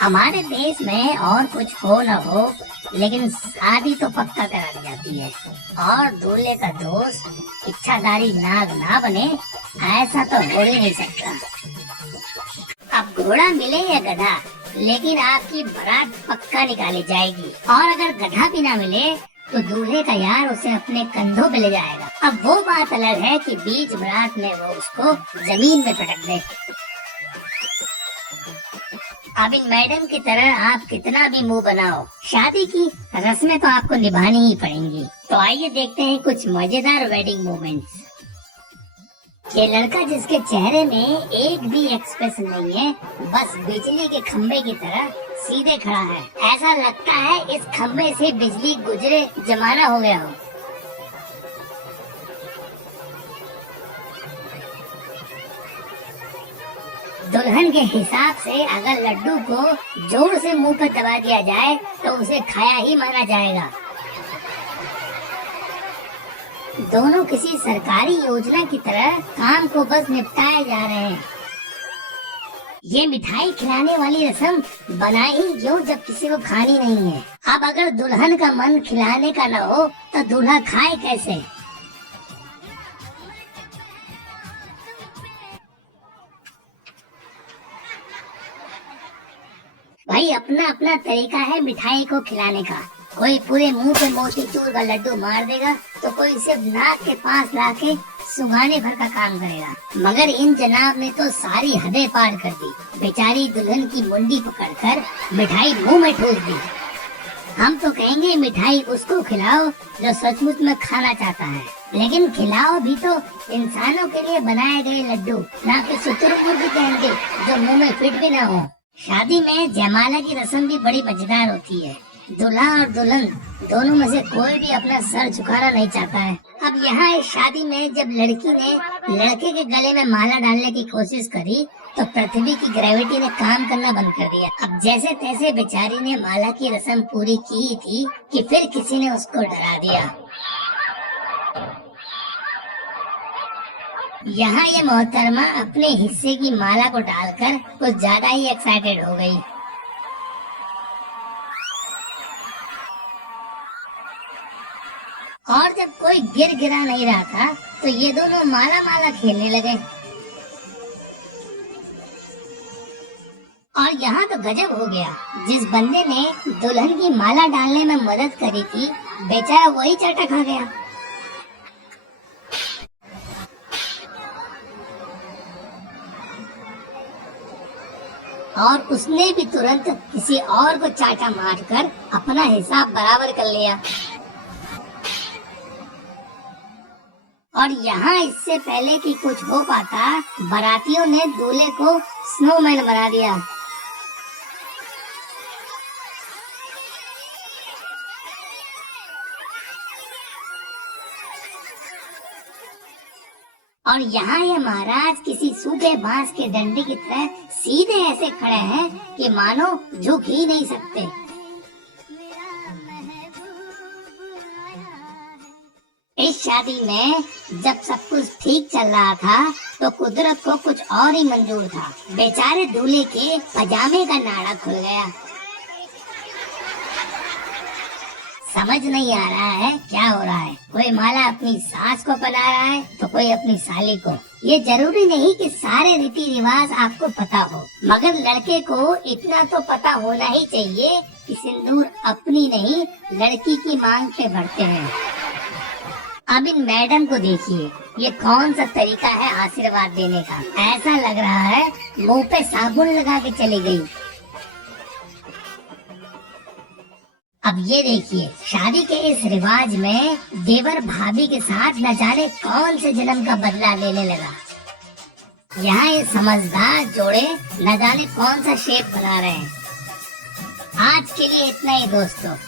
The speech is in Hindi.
हमारे देश में और कुछ हो न हो, लेकिन शादी तो पक्का करा दी जाती है। और दूल्हे का दोस्त इच्छाधारी नाग ना बने, ऐसा तो हो ही नहीं सकता। अब घोड़ा मिले या गधा, लेकिन आपकी बारात पक्का निकाली जाएगी। और अगर गधा भी ना मिले तो दूल्हे का यार उसे अपने कंधों पे ले जाएगा। अब वो बात अलग है कि बीच बारात में वो उसको जमीन में पटक दे। अब इन मैडम की तरह आप कितना भी मुंह बनाओ, शादी की रस्में तो आपको निभानी ही पड़ेंगी। तो आइए देखते हैं कुछ मजेदार वेडिंग मोमेंट्स। ये लड़का जिसके चेहरे में एक भी एक्सप्रेशन नहीं है, बस बिजली के खंबे की तरह सीधे खड़ा है। ऐसा लगता है इस खंबे से बिजली गुजरे जमाना हो गया हो। दुल्हन के हिसाब से अगर लड्डू को जोर से मुंह पर दबा दिया जाए तो उसे खाया ही माना जाएगा। दोनों किसी सरकारी योजना की तरह काम को बस निपटाए जा रहे हैं। ये मिठाई खिलाने वाली रस्म बनाई ही क्यों जब किसी को खानी नहीं है। अब अगर दुल्हन का मन खिलाने का न हो तो दूल्हा खाए कैसे। भाई अपना अपना तरीका है मिठाई को खिलाने का। कोई पूरे मुंह पे मोतीचूर का लड्डू मार देगा तो कोई सिर्फ नाक के पास लाके सुहाने भर का काम करेगा। मगर इन जनाब ने तो सारी हदें पार कर दी। बेचारी दुल्हन की मुंडी पकड़कर मिठाई मुंह में ठूस दी। हम तो कहेंगे मिठाई उसको खिलाओ जो सचमुच में खाना चाहता है, लेकिन खिलाओ भी तो इंसानों के लिए बनाए गए लड्डू, ना कि शुतुरमुर्ग कहें के जो मुँह में फिट भी ना हो। शादी में जयमाला की रस्म भी बड़ी मजेदार होती है। दूल्हा और दुल्हन दोनों में से कोई भी अपना सर झुकाना नहीं चाहता है। अब यहाँ इस शादी में जब लड़की ने लड़के के गले में माला डालने की कोशिश करी तो पृथ्वी की ग्रेविटी ने काम करना बंद कर दिया। अब जैसे तैसे बेचारी ने माला की रस्म पूरी की ही थी कि फिर किसी ने उसको डरा दिया। यहाँ ये मोहतरमा अपने हिस्से की माला को डालकर कुछ ज्यादा ही एक्साइटेड हो गई। और जब कोई गिर गिरा नहीं रहा था तो ये दोनों माला माला खेलने लगे। और यहाँ तो गजब हो गया, जिस बंदे ने दुल्हन की माला डालने में मदद करी थी बेचारा वही चाटा खा गया। और उसने भी तुरंत किसी और को चाटा मारकर अपना हिसाब बराबर कर लिया। और यहाँ इससे पहले कि कुछ हो पाता, बारातियों ने दूल्हे को स्नोमैन बना दिया। और यहाँ ये महाराज किसी सूखे बांस के डंडे की तरह सीधे ऐसे खड़े हैं कि मानो झुक ही नहीं सकते। इस शादी में जब सब कुछ ठीक चल रहा था तो कुदरत को कुछ और ही मंजूर था। बेचारे दूल्हे के पजामे का नाड़ा खुल गया। समझ नहीं आ रहा है क्या हो रहा है। कोई माला अपनी सास को पहना रहा है तो कोई अपनी साली को। ये जरूरी नहीं कि सारे रीति रिवाज आपको पता हो, मगर लड़के को इतना तो पता होना ही चाहिए कि सिंदूर अपनी नहीं लड़की की मांग पे भरते हैं। अब इन मैडम को देखिए, ये कौन सा तरीका है आशीर्वाद देने का। ऐसा लग रहा है मुंह पे साबुन लगा के चली गई। अब ये देखिए, शादी के इस रिवाज में देवर भाभी के साथ न जाने कौन से जन्म का बदला लेने लगा। यहाँ ये समझदार जोड़े न जाने कौन सा शेप बना रहे हैं। आज के लिए इतना ही दोस्तों।